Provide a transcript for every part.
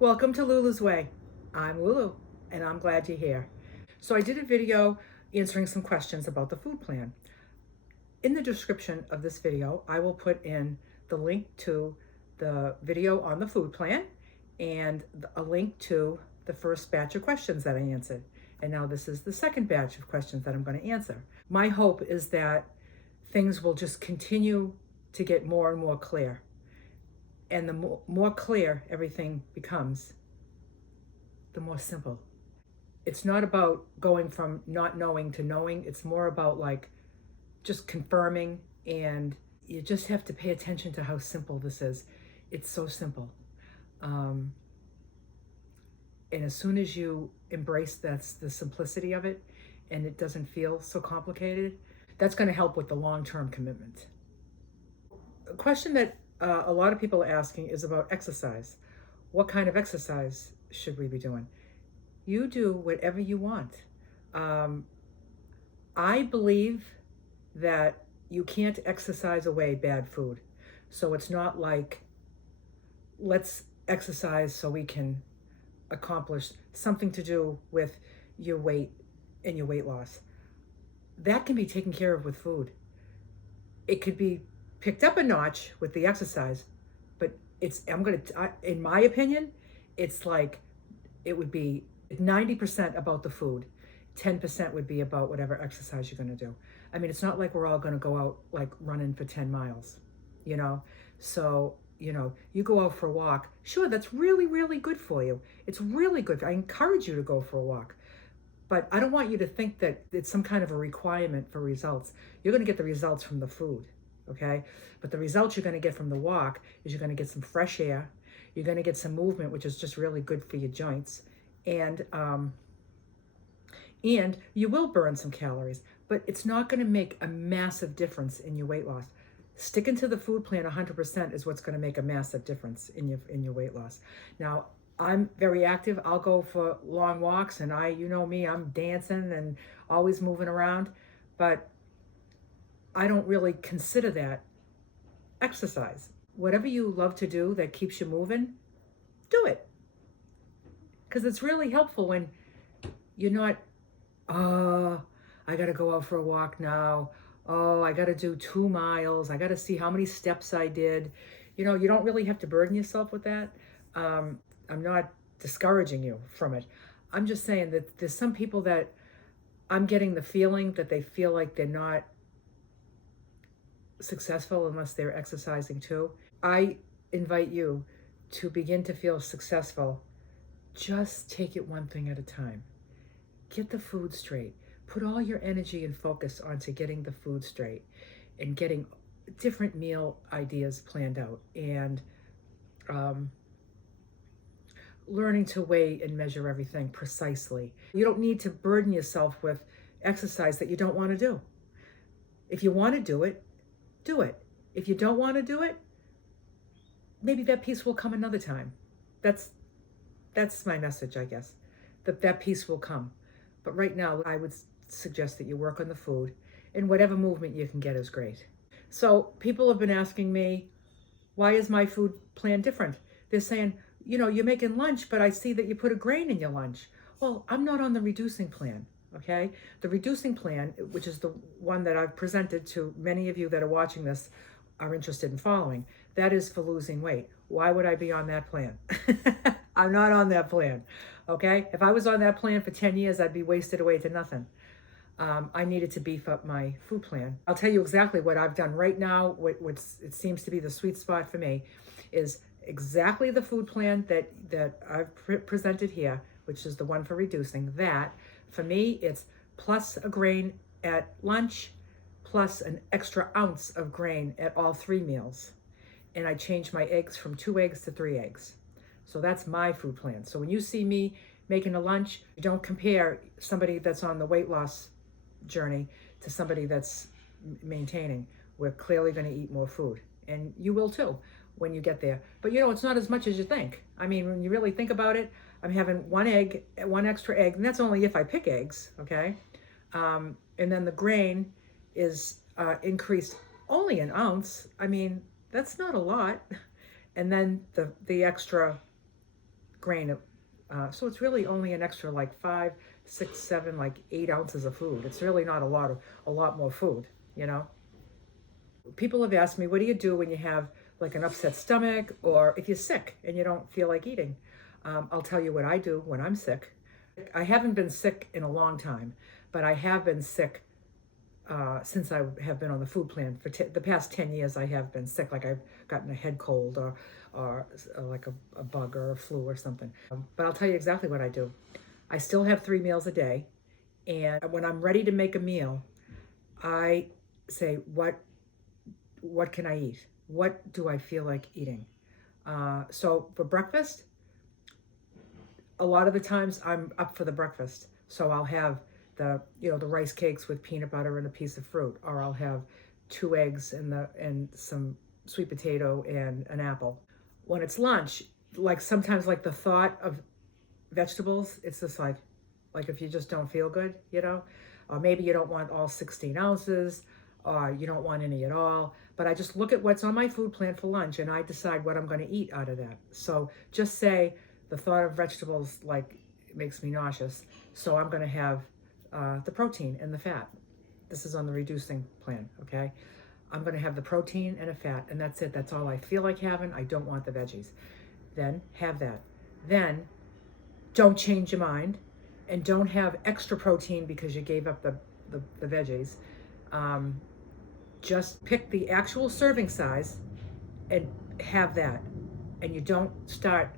Welcome to Lulu's Way. I'm Lulu, and I'm glad you're here. So I did a video answering some questions about the food plan. In the description of this video, I will put in the link to the video on the food plan and a link to the first batch of questions that I answered. And now this is the second batch of questions that I'm going to answer. My hope is that things will just continue to get more and more clear. And the more clear everything becomes, the more simple. It's not about going from not knowing to knowing. It's more about like just confirming, and you just have to pay attention to how simple this is. It's so simple. And as soon as you embrace that's the simplicity of it and it doesn't feel so complicated, that's going to help with the long-term commitment. A question that a lot of people are asking is about exercise. What kind of exercise should we be doing? You do whatever you want. I believe that you can't exercise away bad food. So it's not like, let's exercise so we can accomplish something to do with your weight and your weight loss. That can be taken care of with food. It could be picked up a notch with the exercise, but in my opinion, it's like it would be 90% about the food. 10% would be about whatever exercise you're going to do. I mean, it's not like we're all going to go out like running for 10 miles, you know? So, you go out for a walk. Sure, that's really, really good for you. It's really good. I encourage you to go for a walk. But I don't want you to think that it's some kind of a requirement for results. You're going to get the results from the food, okay? But the results you're going to get from the walk is you're going to get some fresh air. You're going to get some movement, which is just really good for your joints. And you will burn some calories, but it's not going to make a massive difference in your weight loss. Sticking to the food plan 100% is what's going to make a massive difference in your weight loss. Now, I'm very active. I'll go for long walks, and you know me, I'm dancing and always moving around, but I don't really consider that exercise. Whatever you love to do that keeps you moving, do it. Because it's really helpful when you're not, oh, I got to go out for a walk now. Oh, I got to do 2 miles. I got to see how many steps I did. You don't really have to burden yourself with that. I'm not discouraging you from it. I'm just saying that there's some people that I'm getting the feeling that they feel like they're not successful unless they're exercising too. I invite you to begin to feel successful. Just take it one thing at a time. Get the food straight. Put all your energy and focus onto getting the food straight and getting different meal ideas planned out, and learning to weigh and measure everything precisely. You don't need to burden yourself with exercise that you don't want to do. If you want to do it, do it. If you don't want to do it, maybe that piece will come another time. That's my message, I guess. That piece will come. But right now, I would suggest that you work on the food, and whatever movement you can get is great. So people have been asking me, why is my food plan different? They're saying, you're making lunch, but I see that you put a grain in your lunch. Well, I'm not on the reducing plan, okay? The reducing plan, which is the one that I've presented to many of you that are watching this are interested in following, that is for losing weight. Why would I be on that plan? I'm not on that plan, okay? If I was on that plan for 10 years, I'd be wasted away to nothing. I needed to beef up my food plan. I'll tell you exactly what I've done right now. What it seems to be the sweet spot for me is exactly the food plan that I've presented here, which is the one for reducing. That, for me, it's plus a grain at lunch, plus an extra ounce of grain at all 3 meals. And I changed my eggs from 2 eggs to 3 eggs. So that's my food plan. So when you see me making a lunch, don't compare somebody that's on the weight loss journey to somebody that's maintaining. We're clearly going to eat more food, and you will too when you get there. But it's not as much as you think. I mean, when you really think about it, I'm having 1 extra egg, and that's only if I pick eggs, okay? And then the grain is increased only an ounce. I mean, that's not a lot. And then the extra grain. So it's really only an extra like 5, 6, 7, like 8 ounces of food. It's really not a lot more food, you know. People have asked me, what do you do when you have like an upset stomach or if you're sick and you don't feel like eating? I'll tell you what I do when I'm sick. I haven't been sick in a long time, but I have been sick since I have been on the food plan for the past 10 years. I have been sick, like I've gotten a head cold or like a bug or a flu or something. But I'll tell you exactly what I do. I still have 3 meals a day. And when I'm ready to make a meal, I say, what can I eat? What do I feel like eating? So for breakfast, a lot of the times I'm up for the breakfast. So I'll have the rice cakes with peanut butter and a piece of fruit, or I'll have 2 eggs and some sweet potato and an apple. When it's lunch, like sometimes like the thought of vegetables, it's just like if you just don't feel good, or maybe you don't want all 16 ounces, or you don't want any at all. But I just look at what's on my food plan for lunch and I decide what I'm going to eat out of that. So just say the thought of vegetables like it makes me nauseous. So I'm going to have the protein and the fat. This is on the reducing plan, okay? I'm going to have the protein and a fat, and that's it. That's all I feel like having. I don't want the veggies. Then have that. Then don't change your mind and don't have extra protein because you gave up the veggies. Just pick the actual serving size and have that. And you don't start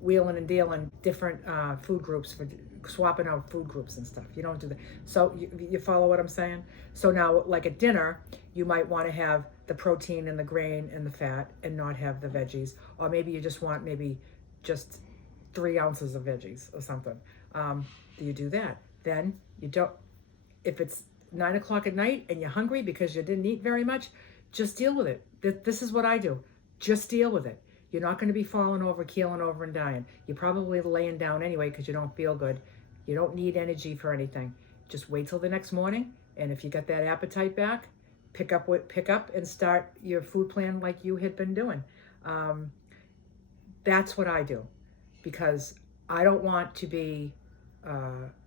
wheeling and dealing different food groups for swapping out food groups and stuff. You don't do that. So you follow what I'm saying? So now, like at dinner, you might want to have the protein and the grain and the fat and not have the veggies. Or maybe you just want maybe just 3 ounces of veggies or something. Do you do that? Then you don't, if it's 9 o'clock at night and you're hungry because you didn't eat very much, just deal with it. This is what I do. Just deal with it. You're not going to be falling over, keeling over, and dying. You're probably laying down anyway because you don't feel good. You don't need energy for anything. Just wait till the next morning, and if you got that appetite back, pick up and start your food plan like you had been doing. That's what I do, because I don't want to be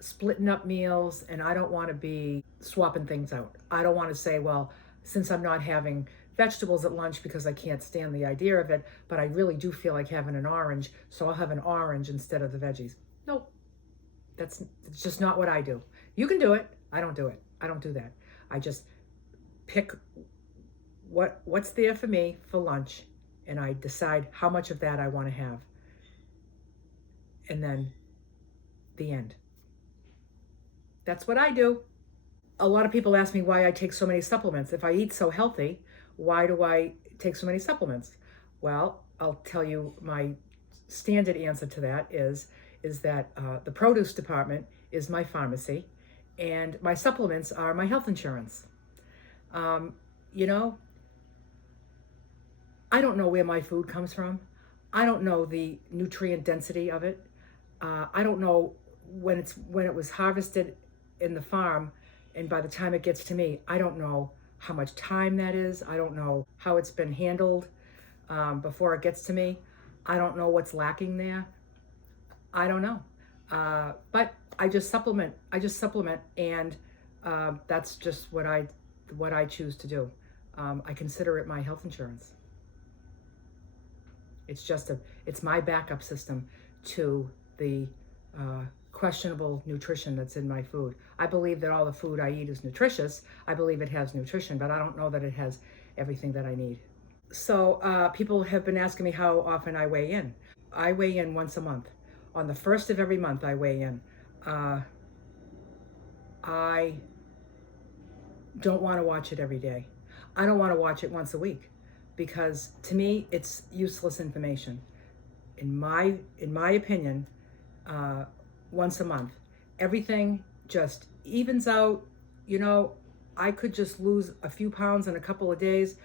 splitting up meals, and I don't want to be swapping things out. I don't want to say, well, since I'm not having vegetables at lunch because I can't stand the idea of it, but I really do feel like having an orange, so I'll have an orange instead of the veggies. Nope, it's just not what I do. You can do it. I don't do it. I don't do that. I just pick what's there for me for lunch, and I decide how much of that I want to have. And then the end. That's what I do. A lot of people ask me why I take so many supplements. If I eat so healthy, why do I take so many supplements? Well, I'll tell you my standard answer to that is that the produce department is my pharmacy and my supplements are my health insurance. You know, I don't know where my food comes from. I don't know the nutrient density of it. I don't know when it was harvested in the farm, and by the time it gets to me, I don't know how much time that is. I don't know how it's been handled before it gets to me. I don't know what's lacking there. I don't know. But I just supplement. And that's just what I choose to do. I consider it my health insurance. It's my backup system to the questionable nutrition that's in my food. I believe that all the food I eat is nutritious. I believe it has nutrition, but I don't know that it has everything that I need. So people have been asking me how often I weigh in. I weigh in once a month. On the first of every month, I weigh in. I don't want to watch it every day. I don't want to watch it once a week, because to me, it's useless information. In my opinion, once a month, everything just evens out. I could just lose a few pounds in a couple of days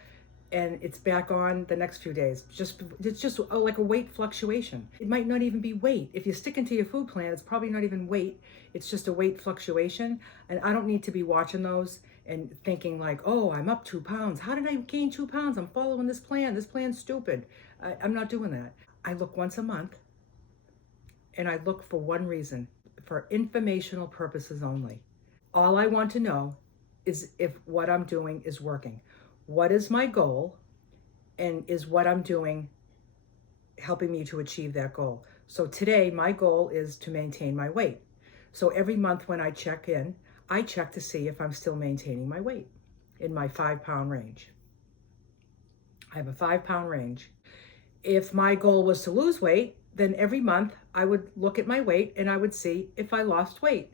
and it's back on the next few days. It's just like a weight fluctuation. It might not even be weight. If you're sticking to your food plan, it's probably not even weight. It's just a weight fluctuation. And I don't need to be watching those and thinking like, oh, I'm up 2 pounds. How did I gain 2 pounds? I'm following this plan. This plan's stupid. I'm not doing that. I look once a month, and I look for one reason, for informational purposes only. All I want to know is if what I'm doing is working. What is my goal, and is what I'm doing helping me to achieve that goal? So today, my goal is to maintain my weight. So every month when I check in, I check to see if I'm still maintaining my weight in my 5 pound range. I have a 5 pound range. If my goal was to lose weight, then every month I would look at my weight and I would see if I lost weight.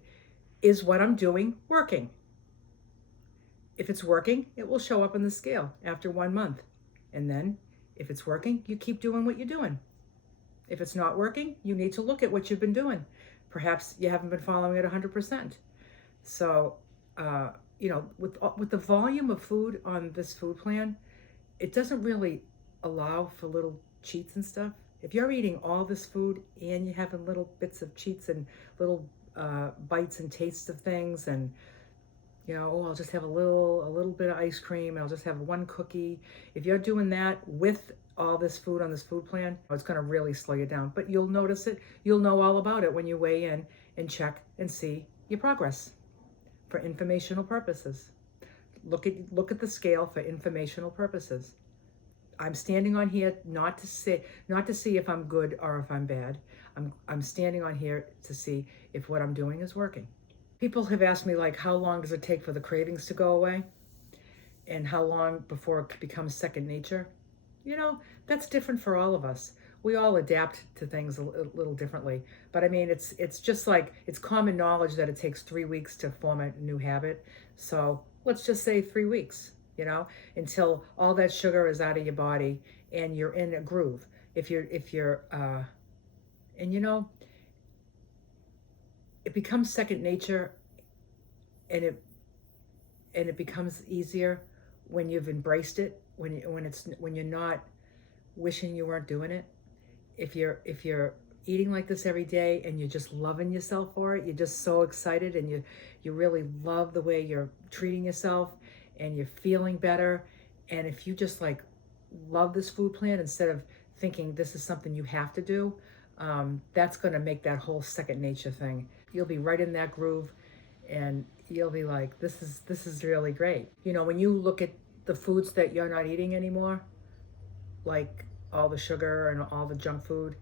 Is what I'm doing working? If it's working, it will show up on the scale after 1 month. And then if it's working, you keep doing what you're doing. If it's not working, you need to look at what you've been doing. Perhaps you haven't been following it 100%. So, with the volume of food on this food plan, it doesn't really allow for little cheats and stuff. If you're eating all this food and you're having little bits of cheats and little bites and tastes of things, and I'll just have a little bit of ice cream, and I'll just have one cookie. If you're doing that with all this food on this food plan, it's going to really slow you down. But you'll notice it. You'll know all about it when you weigh in and check and see your progress for informational purposes. Look at the scale for informational purposes. I'm standing on here not to see if I'm good or if I'm bad. I'm standing on here to see if what I'm doing is working. People have asked me, like, how long does it take for the cravings to go away? And how long before it becomes second nature? That's different for all of us. We all adapt to things a little differently. But I mean, it's just like, it's common knowledge that it takes 3 weeks to form a new habit. So let's just say 3 weeks, until all that sugar is out of your body and you're in a groove. It becomes second nature, and it becomes easier when you've embraced it, when you're not wishing you weren't doing it. If you're eating like this every day and you're just loving yourself for it, you're just so excited, and you really love the way you're treating yourself and you're feeling better. And if you just like love this food plan instead of thinking this is something you have to do, that's going to make that whole second nature thing. You'll be right in that groove, and you'll be like, this is really great. When you look at the foods that you're not eating anymore, like all the sugar and all the junk food,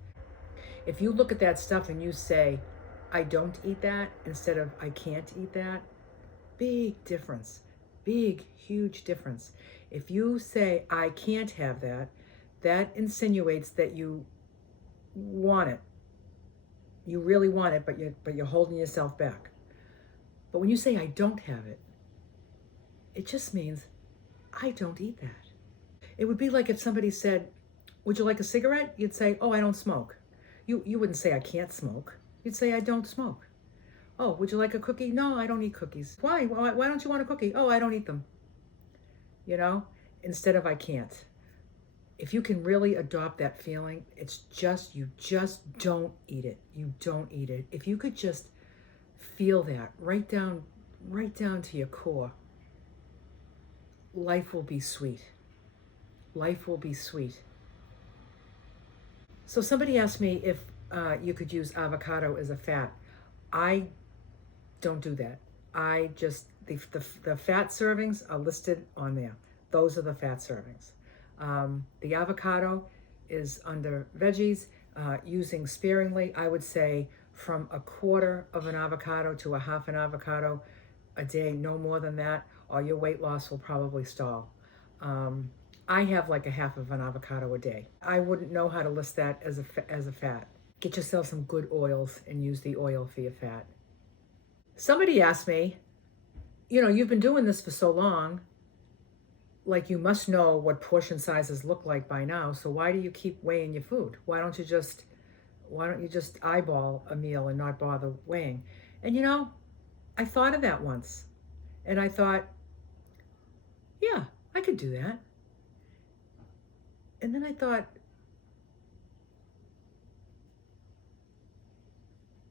if you look at that stuff and you say, I don't eat that, instead of I can't eat that, big difference. Big, huge difference. If you say, I can't have that, that insinuates that you want it. You really want it, but you're holding yourself back. But when you say, I don't have it, it just means I don't eat that. It would be like if somebody said, would you like a cigarette? You'd say, oh, I don't smoke. You wouldn't say, I can't smoke. You'd say, I don't smoke. Oh, would you like a cookie? No, I don't eat cookies. Why? Why don't you want a cookie? Oh, I don't eat them. Instead of I can't. If you can really adopt that feeling, it's just, you just don't eat it. You don't eat it. If you could just feel that right down to your core, life will be sweet. Life will be sweet. So somebody asked me if you could use avocado as a fat. I don't do that. I just, the fat servings are listed on there. Those are the fat servings. The avocado is under veggies, using sparingly. I would say from a quarter of an avocado to a half an avocado a day, no more than that, or your weight loss will probably stall. I have like a half of an avocado a day. I wouldn't know how to list that as a fat. Get yourself some good oils and use the oil for your fat. Somebody asked me, you've been doing this for so long, like you must know what portion sizes look like by now. So why do you keep weighing your food? Why don't you just eyeball a meal and not bother weighing? And I thought of that once, and I thought, yeah, I could do that. And then I thought,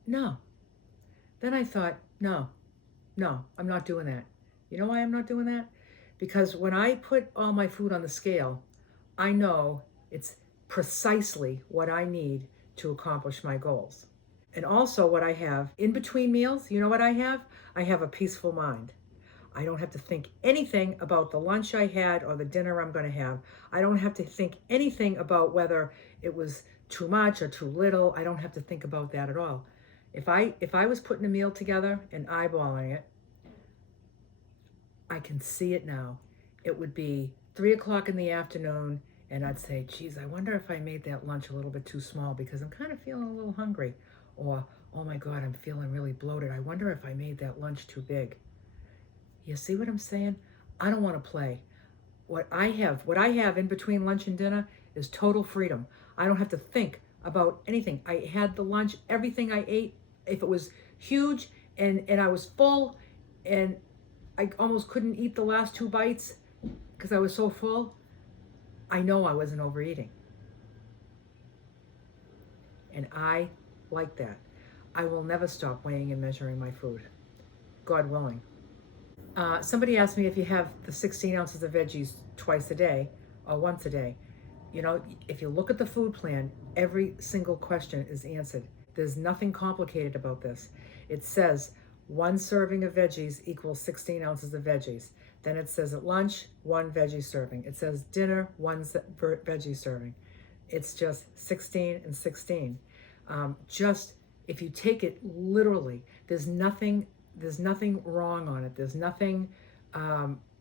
no. Then I thought, no, I'm not doing that. You know why I'm not doing that? Because when I put all my food on the scale, I know it's precisely what I need to accomplish my goals. And also, what I have in between meals, you know what I have? I have a peaceful mind. I don't have to think anything about the lunch I had or the dinner I'm going to have. I don't have to think anything about whether it was too much or too little. I don't have to think about that at all. If I was putting a meal together and eyeballing it, I can see it now. It would be 3 o'clock in the afternoon, and I'd say, geez, I wonder if I made that lunch a little bit too small because I'm kind of feeling a little hungry. Or, oh my God, I'm feeling really bloated. I wonder if I made that lunch too big. You see what I'm saying? I don't want to play. What I have in between lunch and dinner is total freedom. I don't have to think about anything. I had the lunch, everything I ate, if it was huge and I was full and I almost couldn't eat the last 2 bites because I was so full, I know I wasn't overeating. And I like that. I will never stop weighing and measuring my food, God willing. Somebody asked me if you have the 16 ounces of veggies twice a day or once a day. You know, if you look at the food plan, every single question is answered. There's nothing complicated about this. It says 1 serving of veggies equals 16 ounces of veggies. Then it says at lunch, 1 veggie serving. It says dinner, 1 veggie serving. It's just 16 and 16. Just if you take it literally, there's nothing wrong on it. There's nothing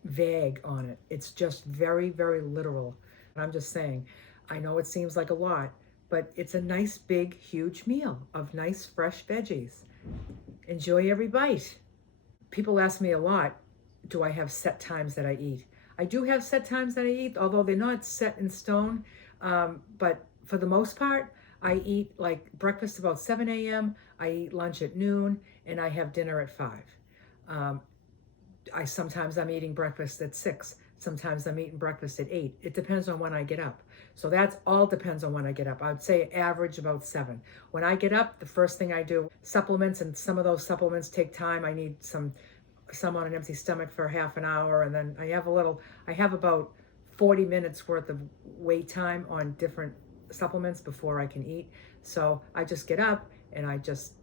vague on it. It's just very, very literal. And I'm just saying, I know it seems like a lot, but it's a nice, big, huge meal of nice, fresh veggies. Enjoy every bite. People ask me a lot, do I have set times that I eat? I do have set times that I eat, although they're not set in stone. But for the most part, I eat like breakfast about 7 a.m., I eat lunch at noon, and I have dinner at 5. Sometimes I'm eating breakfast at 6. Sometimes I'm eating breakfast at 8. It depends on when I get up. So that's all depends on when I get up. I would say average about 7. When I get up, the first thing I do, supplements, and some of those supplements take time. I need some on an empty stomach for half an hour, and then I have about 40 minutes worth of wait time on different supplements before I can eat. So I just get up and I just,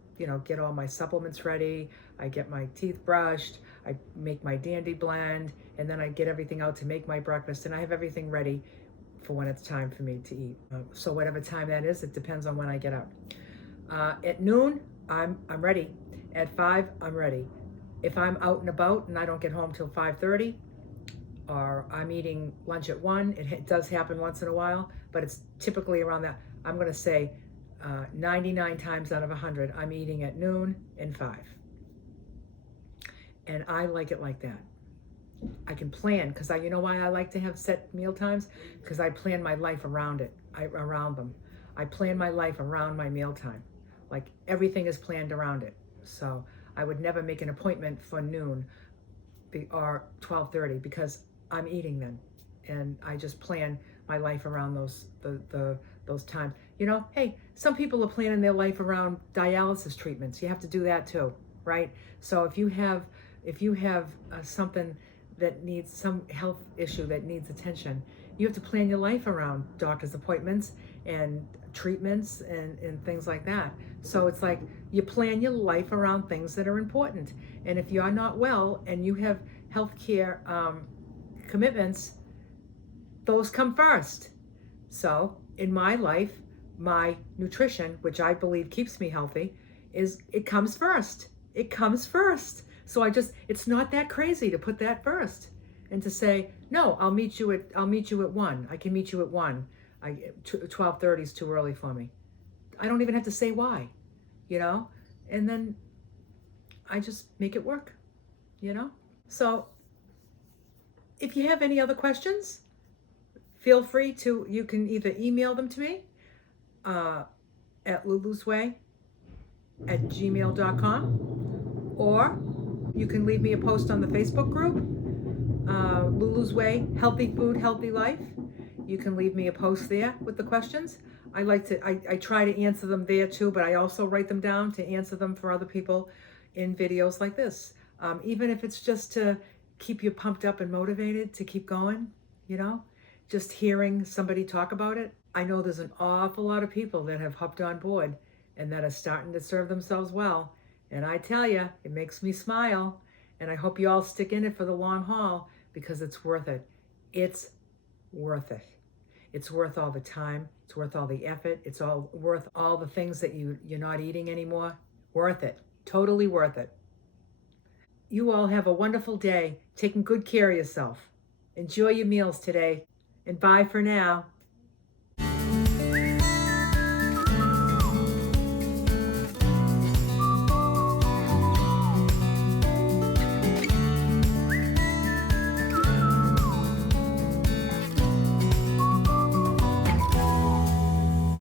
get all my supplements ready. I get my teeth brushed. I make my dandy blend, and then I get everything out to make my breakfast, and I have everything ready for when it's time for me to eat. So whatever time that is, it depends on when I get up. At noon, I'm ready. At 5, I'm ready. If I'm out and about and I don't get home till 5:30, or I'm eating lunch at 1, it does happen once in a while, but it's typically around that. I'm going to say 99 times out of 100, I'm eating at noon and 5. And I like it like that. I can plan, because you know why I like to have set meal times? Because I plan my life around it, around them. I plan my life around my meal time. Like everything is planned around it. So I would never make an appointment for noon or 12:30 because I'm eating then, and I just plan my life around those times. Hey, some people are planning their life around dialysis treatments. You have to do that too, right? So if you have something that needs some health issue that needs attention, you have to plan your life around doctor's appointments and treatments and things like that. So it's like you plan your life around things that are important. And if you're not well and you have healthcare commitments, those come first. So in my life, my nutrition, which I believe keeps me healthy, it comes first. It comes first. So it's not that crazy to put that first and to say, no, I'll meet you at 1. I can meet you at 1. 12:30 is too early for me. I don't even have to say why, and then I just make it work, So if you have any other questions, feel free you can either email them to me at lulusway@gmail.com, or you can leave me a post on the Facebook group, Lulu's Way, Healthy Food, Healthy Life. You can leave me a post there with the questions. I try to answer them there too, but I also write them down to answer them for other people in videos like this. Even if it's just to keep you pumped up and motivated to keep going, just hearing somebody talk about it I know there's an awful lot of people that have hopped on board and that are starting to serve themselves well. And I tell you, it makes me smile. And I hope you all stick in it for the long haul because it's worth it. It's worth it. It's worth all the time. It's worth all the effort. It's all worth all the things that you're not eating anymore. Worth it. Totally worth it. You all have a wonderful day, taking good care of yourself. Enjoy your meals today. And bye for now.